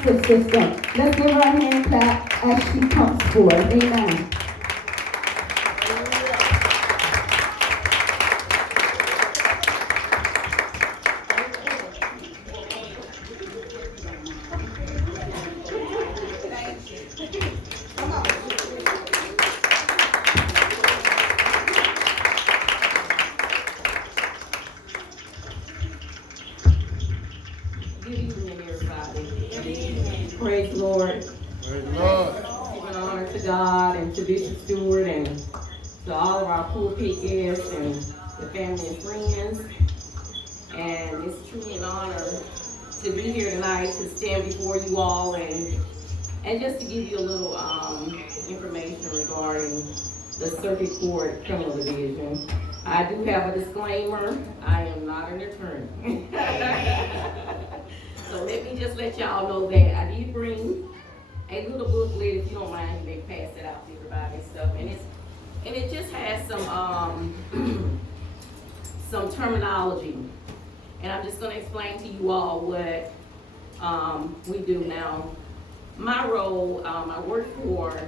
justice system. Let's give her a hand clap as she comes forth. Amen. Good evening, everybody. Praise the Lord. Praise the Lord. Giving honor to God and to Bishop Stewart and to all of our pulpit guests and the family and friends. And it's truly an honor to be here tonight to stand before you all and just to give you a little information regarding the Circuit Court Criminal Division. I do have a disclaimer. I am not an attorney. So let me just let y'all know that I did bring a little booklet, if you don't mind, you may pass it out to everybody and stuff. And it just has some some terminology. And I'm just gonna explain to you all what we do now. My role, I work for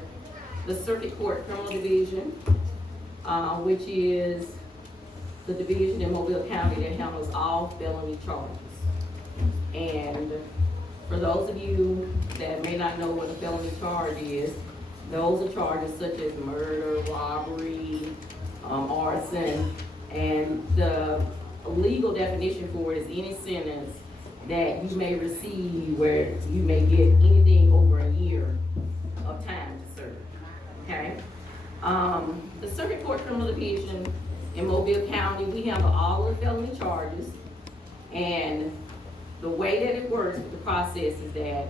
the Circuit Court Criminal Division, which is the division in Mobile County that handles all felony charges. And for those of you that may not know what a felony charge is, those are charges such as murder, robbery, arson, and the legal definition for it is any sentence that you may receive where you may get anything over a year of time to serve, okay? The Circuit Court Criminal Division in Mobile County, we handle all of the felony charges, and the way that it works with the process is that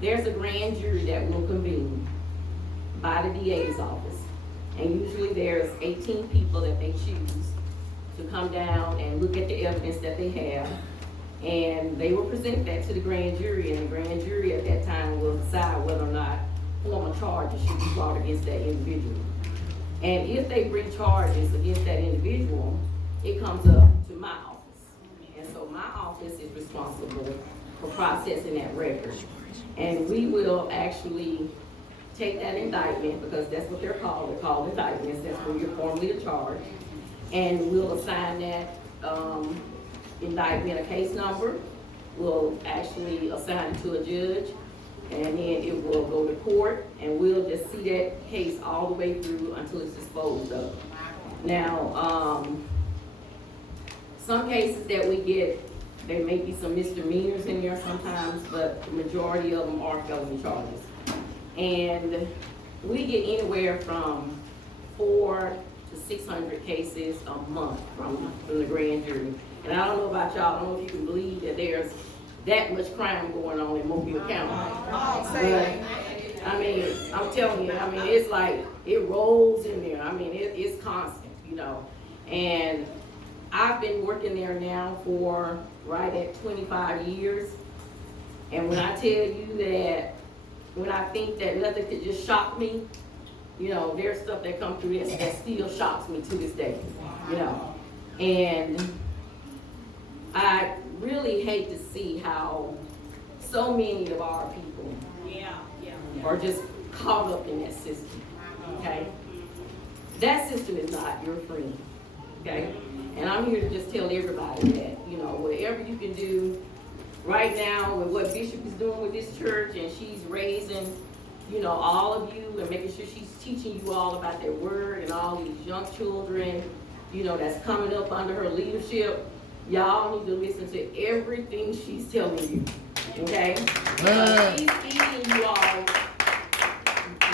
there's a grand jury that will convene by the DA's office, and usually there's 18 people that they choose to come down and look at the evidence that they have, and they will present that to the grand jury, and the grand jury at that time will decide whether or not formal charges should be brought against that individual. And if they bring charges against that individual, it comes up to my office. And so my office is responsible for processing that record. And we will actually take that indictment, because that's what they're called indictments, that's when you're formally charged. And we'll assign that indictment a case number. We'll actually assign it to a judge, and then it will go to court, and we'll just see that case all the way through until it's disposed of. Now, some cases that we get, there may be some misdemeanors in there sometimes, but the majority of them are felony charges. And we get anywhere from 400 to 600 cases a month from the grand jury. And I don't know about y'all, I don't know if you can believe that there's that much crime going on in Mobile County. But, I mean, I'm telling you, I mean, it's like, it rolls in there. I mean, it's constant, you know. And I've been working there now for right at 25 years. And when I tell you that, when I think that nothing could just shock me, you know, there's stuff that comes through that still shocks me to this day, you know. And I really hate to see how so many of our people are just caught up in that system, okay? That system is not your friend, okay? And I'm here to just tell everybody that, you know, whatever you can do right now with what Bishop is doing with this church, and she's raising, you know, all of you and making sure she's teaching you all about their word and all these young children, you know, that's coming up under her leadership. Y'all need to listen to everything she's telling you, okay? She's feeding you all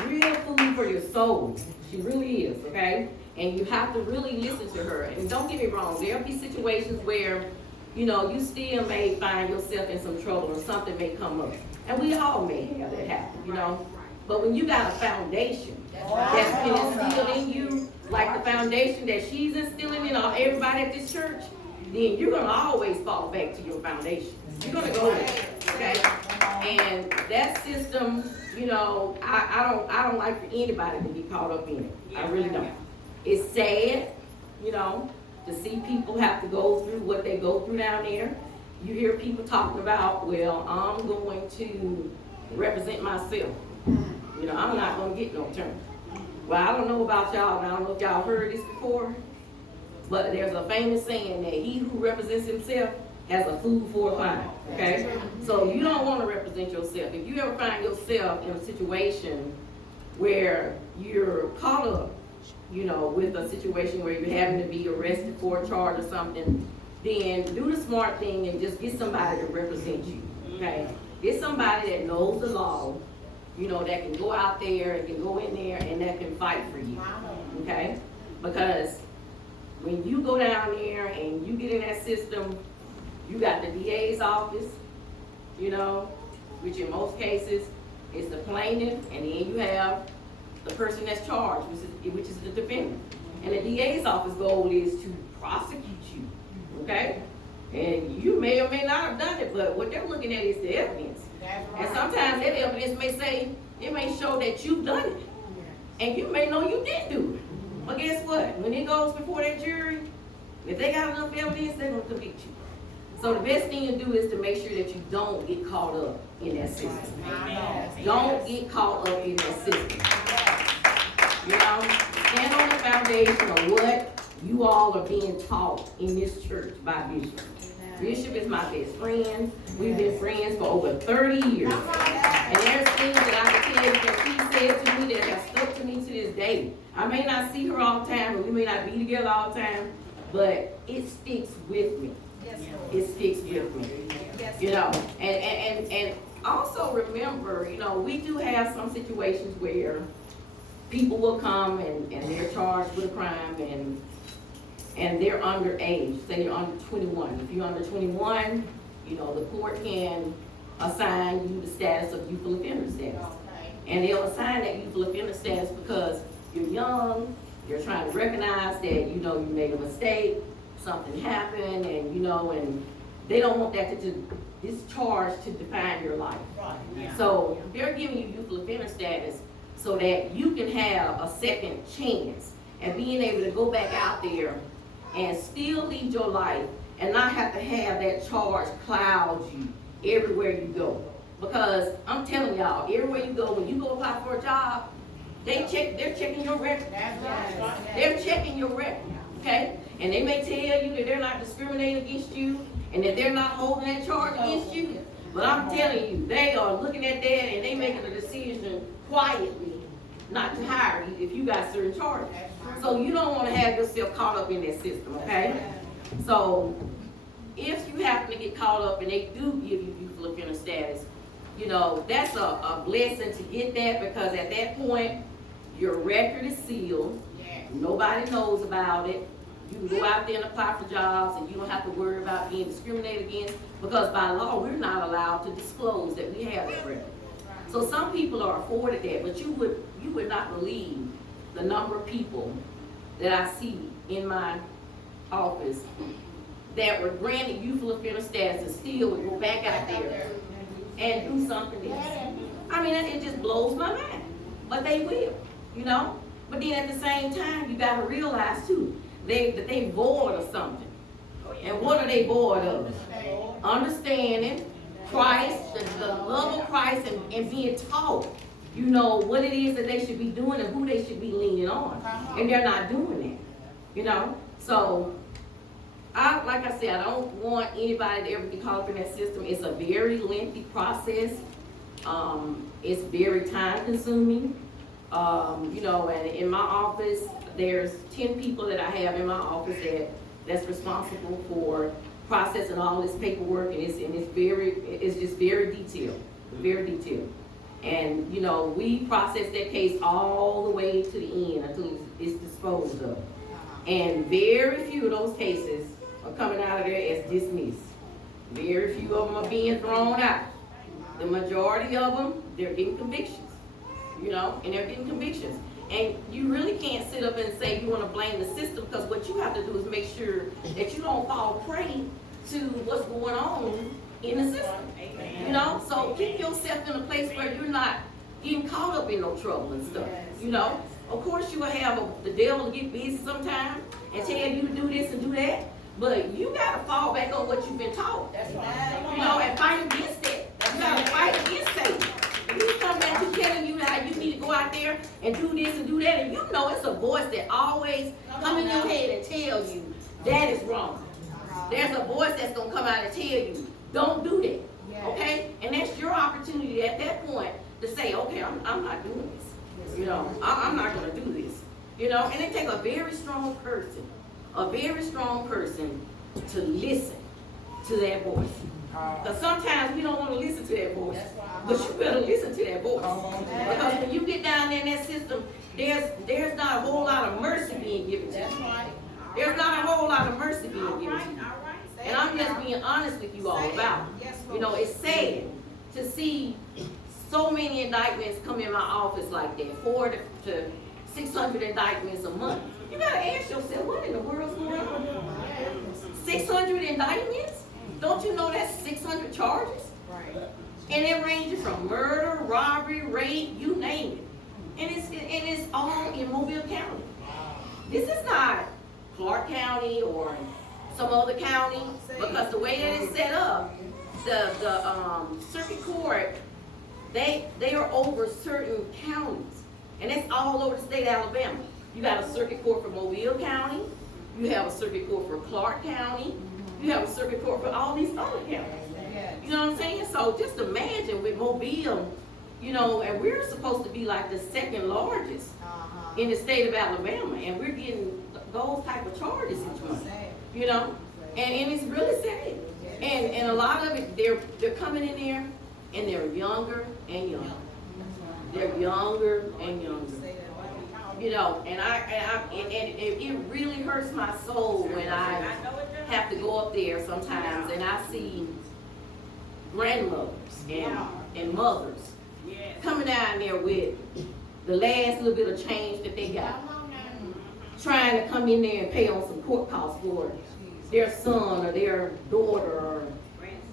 real food for your soul. She really is, okay? And you have to really listen to her. And don't get me wrong, there'll be situations where, you know, you still may find yourself in some trouble or something may come up. And we all may have that happen, you know? But when you got a foundation that's been instilled in you, like the foundation that she's instilling in everybody at this church, then you're gonna always fall back to your foundation. You're gonna go there, okay? And that system, you know, I don't like for anybody to be caught up in it. I really don't. It's sad, you know, to see people have to go through what they go through down there. you hear people talking about, well, I'm going to represent myself. You know, I'm not going to get no turn. Well, I don't know about y'all, and I don't know if y'all heard this before, but there's a famous saying that he who represents himself has a food for a mind, okay? So you don't want to represent yourself. If you ever find yourself in a situation where you're caught up, you know, with a situation where you're having to be arrested for a charge or something, then do the smart thing and just get somebody to represent you, okay? Get somebody that knows the law, you know, that can go out there and can go in there and that can fight for you, okay? Because when you go down there and you get in that system, you got the DA's office, you know, which in most cases is the plaintiff, and then you have the person that's charged, which is the defendant. And the DA's office goal is to prosecute you, okay? And you may or may not have done it, but what they're looking at is the evidence. And sometimes that evidence may say, it may show that you've done it. And you may know you didn't do it. But guess what? When it goes before that jury, if they got enough evidence, they're going to convict you. So the best thing to do is to make sure that you don't get caught up in that system. Don't get caught up in that system. You know, stand on the foundation of what you all are being taught in this church by Bishop. Bishop is my best friend. We've been friends for over 30 years. And there's things that I can tell you that she said to me that have stuck to me to this day. I may not see her all the time, and we may not be together all the time, but it sticks with me. It sticks with me. You know, and also remember, you know, we do have some situations where people will come and they're charged with a crime and they're underage. Say you're under 21. If you're under 21, you know, the court can assign you the status of youthful offender status. And they'll assign that youthful offender status because you're young, you're trying to recognize that, you know, you made a mistake, something happened, and, you know, and they don't want that this charge to define your life. So they're giving you youthful offender status so that you can have a second chance at being able to go back out there and still lead your life and not have to have that charge cloud you everywhere you go. Because I'm telling y'all, everywhere you go, when you go apply for a job, they're checking your record. They're checking your record, okay? And they may tell you that they're not discriminating against you and that they're not holding that charge against you. But I'm telling you, they are looking at that and they making a decision quietly not to hire you if you got certain charges. So you don't want to have yourself caught up in that system, okay? So if you happen to get caught up and they do give you youthful offender status, you know, that's a blessing to get that, because at that point, your record is sealed. Nobody knows about it. You can go out there and apply for jobs and you don't have to worry about being discriminated against, because by law, we're not allowed to disclose that we have that record. So some people are afforded that, but you would not believe the number of people that I see in my office that were granted youthful offender status and still would go back out there and do something else. I mean, it just blows my mind. But they will, you know? But then at the same time, you gotta realize too, that they void of something. And what are they void of? Understanding Christ, the love of Christ, and being taught, you know, what it is that they should be doing and who they should be leaning on. And they're not doing that, you know? So, like I said, I don't want anybody to ever get caught up in that system. It's a very lengthy process. It's very time consuming. You know, and in my office, there's 10 people that I have in my office that's responsible for processing all this paperwork, and it's just very detailed, very detailed. And you know, we process that case all the way to the end until it's disposed of. And very few of those cases are coming out of there as dismissed. Very few of them are being thrown out. The majority of them, they're getting convictions, you know, and they're getting convictions. And you really can't sit up and say you want to blame the system, because what you have to do is make sure that you don't fall prey to what's going on in the system. You know, so keep yourself in a place where you're not getting caught up in no trouble and stuff. You know, of course you will have the devil get busy sometime and tell you to do this and do that. But you gotta fall back on what you've been taught. That's right. You know, and fight against that. You gotta fight against Satan. If he's coming at you telling you how you need to go out there and do this and do that, and you know it's a voice that always come in your head and tell you that is wrong. There's a voice that's gonna come out and tell you, don't do that. Okay? And that's your opportunity at that point to say, okay, I'm not doing this. You know, I'm not gonna do this. You know, and it takes a very strong person to listen to that voice. Because sometimes we don't want to listen to that voice. But you better listen to that voice. Because when you get down there in that system, there's not a whole lot of mercy being given to you. There's not a whole lot of mercy being given to you. And I'm just being honest with you all about it. You know, it's sad to see so many indictments come in my office like that, 400 to 600 indictments a month. You gotta ask yourself, what in the world's going on? 600 indictments? Don't you know that's 600 charges? Right. And it ranges from murder, robbery, rape, you name it. And it's all in Mobile County. This is not Clark County or some other county, because the way that it's set up, the circuit court, they are over certain counties, and it's all over the state of Alabama. You got a circuit court for Mobile County, you have a circuit court for Clark County, you have a circuit court for all these other counties. You know what I'm saying? So just imagine with Mobile, you know, and we're supposed to be like the second largest in the state of Alabama, and we're getting those type of charges each month. You know, and it's really sad. And a lot of it, they're coming in there, and they're younger and younger. They're younger and younger. You know, and it really hurts my soul when I have to go up there sometimes and I see grandmothers and mothers coming down there with the last little bit of change that they got, trying to come in there and pay on some court costs for their son or their daughter, or,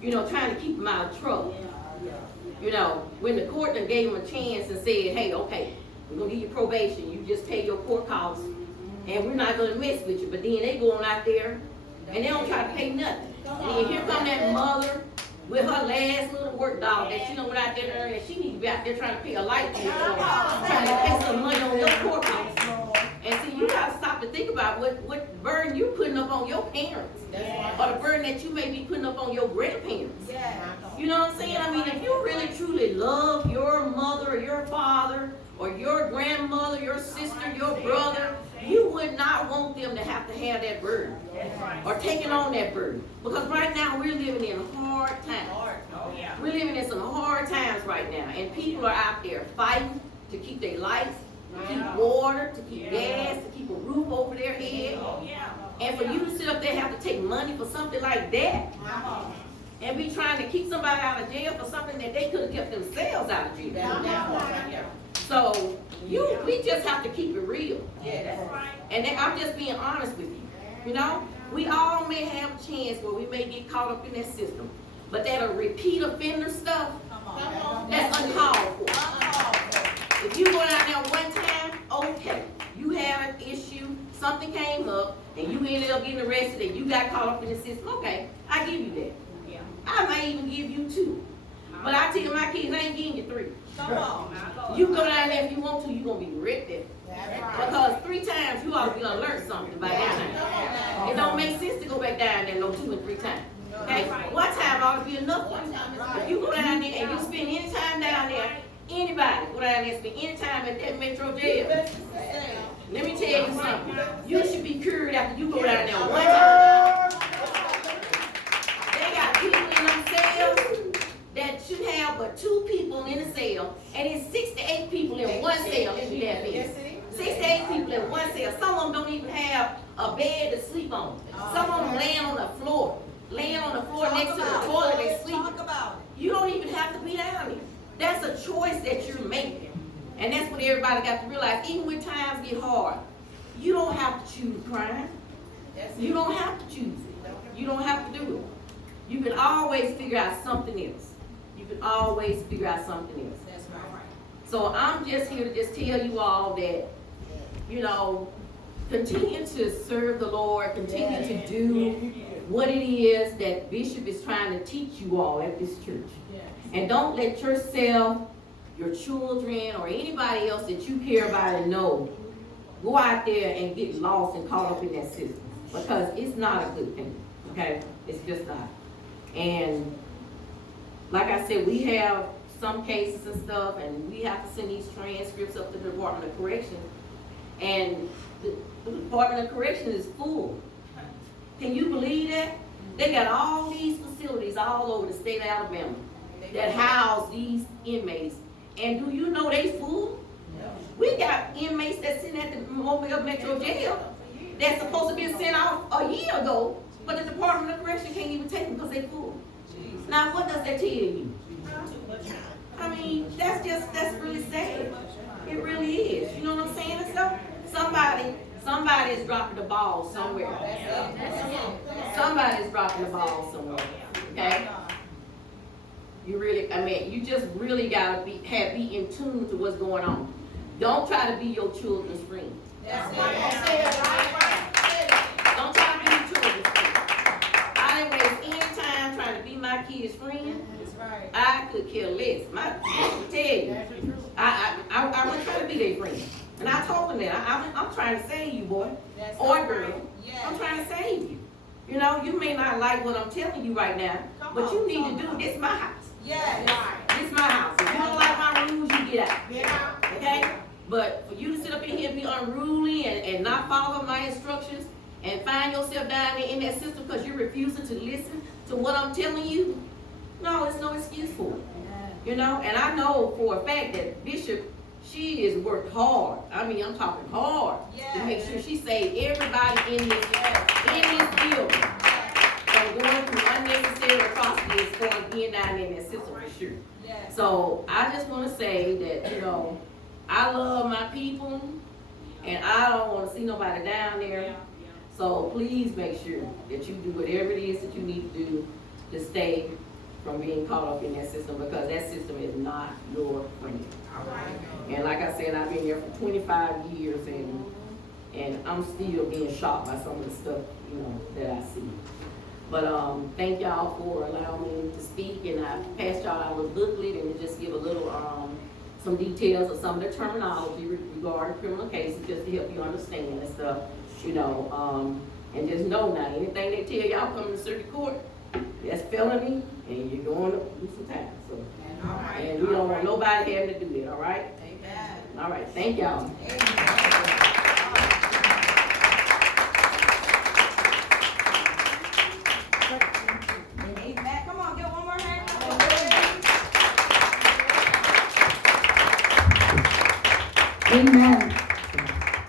you know, trying to keep them out of trouble. You know, when the court done gave them a chance and said, hey, okay, we're going to give you probation, you just pay your court costs, and we're not going to mess with you. But then they go on out there, and they don't try to pay nothing. And then here come that mother with her last little work dog that she done went out there and she needs to be out there trying to pay a light bill, or trying to pay some money on your court costs. And see, you got to stop and think about what burden you're putting up on your parents, or the burden that you may be putting up on your grandparents. You know what I'm saying? I mean, if you really truly love your mother or your father or your grandmother, your sister, your brother, you would not want them to have that burden or taking on that burden. Because right now we're living in hard times. We're living in some hard times right now, and people are out there fighting to keep their lights, to keep water, to keep gas, to keep a roof over their head. And for you to sit up there and have to take money for something like that, and be trying to keep somebody out of jail for something that they could have kept themselves out of jail. So we just have to keep it real. And I'm just being honest with you. You know, we all may have a chance where we may get caught up in that system, but that a repeat offender stuff, that's uncalled for. If you go down there one time, okay, you had an issue, something came up, and you ended up getting arrested, and you got caught up in the system. Okay, I give you that. I might even give you 2. But I tell my kids, I ain't giving you 3. You go down there if you want to, you're going to be right there. Because 3 times, you ought to be going to learn something by that time. It don't make sense to go back down there no 2 and 3 times. Okay? One time ought to be enough for you. If you go down there and you spend any time down there, anybody go down there and spend any time at that metro jail, let me tell you something. You should be cured after you go down there one time. They got people in them cells that should have but 2 people in the cell, and it's 6 to 8 people in one cell in that building. 6 to 8 people in one cell. Some of them don't even have a bed to sleep on. Some of them laying on the floor next to the toilet and sleeping. You don't even have to be down there. That's a choice that you're making. And that's what everybody got to realize. Even when times get hard, you don't have to choose crime. You don't have to choose it. You don't have to do it. You can always figure out something else. You can always figure out something else. That's right. So I'm just here to just tell you all that, you know, continue to serve the Lord, continue to do what it is that Bishop is trying to teach you all at this church. And don't let yourself, your children, or anybody else that you care about and know go out there and get lost and caught up in that system, because it's not a good thing. Okay, it's just not. And like I said, we have some cases and stuff, and we have to send these transcripts up to the Department of Corrections, and the Department of Corrections is full. Can you believe that? They got all these facilities all over the state of Alabama that house these inmates, and do you know they full? We got inmates that's sitting at the Mobile Metro Jail that's supposed to be sent out a year ago, but the Department of Correction can't even take them because they full. Now, what does that tell you? I mean, that's really sad. It really is. You know what I'm saying? And stuff. Somebody's dropping the ball somewhere. Somebody's dropping the ball somewhere. Okay? You just really gotta be in tune to what's going on. Don't try to be your children's friend. Don't try to be your children's friend. I didn't waste any time trying to be my kid's friend. I could care less. I tell you, I wasn't trying to be their friend. And I told them that. I'm trying to save you, boy. Or girl. I'm trying to save you. You know, you may not like what I'm telling you right now, but you need to do this. My house. This my house. If you don't like my rules, you get out. Okay? But for you to sit up in here and be unruly and not follow my instructions and find yourself down there in that system because you're refusing to listen to what I'm telling you, no, there's no excuse for it. You know, and I know for a fact that Bishop, she has worked hard. I mean, I'm talking hard to make sure she saved everybody in this building from going through unnecessary atrocities for being down in that system for sure. So I just want to say that, you know, I love my people, and I don't want to see nobody down there. So please make sure that you do whatever it is that you need to do to stay from being caught up in that system, because that system is not your friend. And like I said, I've been there for 25 years, and I'm still being shocked by some of the stuff, you know, that I see. But thank y'all for allowing me to speak, and I passed y'all out a little booklet and to just give a little some details of some of the terminology regarding criminal cases, just to help you understand and stuff, you know. And just know now, anything they tell y'all coming to circuit court, that's felony, and you're going to do some time. So, and we don't want nobody having to do that. All right. Amen. All right. Thank y'all. Amen.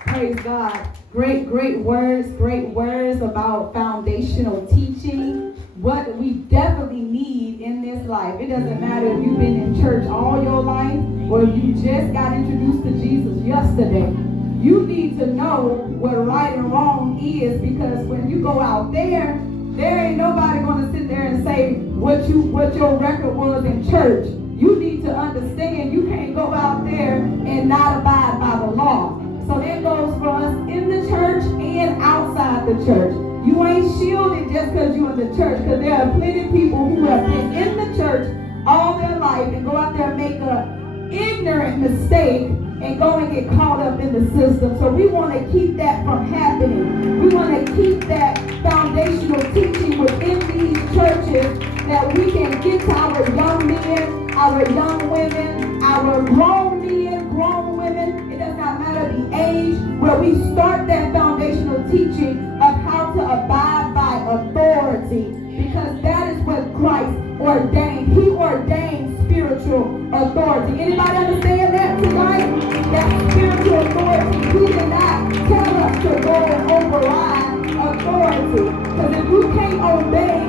Praise God. Great words about foundational teaching. What we definitely need in this life. It doesn't matter if you've been in church all your life or if you just got introduced to Jesus yesterday. You need to know what right and wrong is, because when you go out there ain't nobody going to sit there and say what your record was in church. You need to understand you can't go out there and not abide by the law. So that goes for us in the church and outside the church. You ain't shielded just because you're in the church, because there are plenty of people who have been in the church all their life and go out there and make an ignorant mistake and go and get caught up in the system. So we want to keep that from happening. We want to keep that foundational teaching within these churches, that we can get to our young men, our young women, our grown men, grown women. It does not matter the age, where we start that foundational teaching of how to abide by authority, because that is what Christ ordained. He ordained spiritual authority. Anybody understand that tonight? That spiritual authority. He did not tell us to go and override authority. Because if you can't obey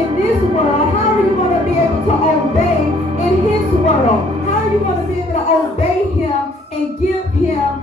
in this world, how are you going to be able to obey in his world? How are you going to be able to obey him and give him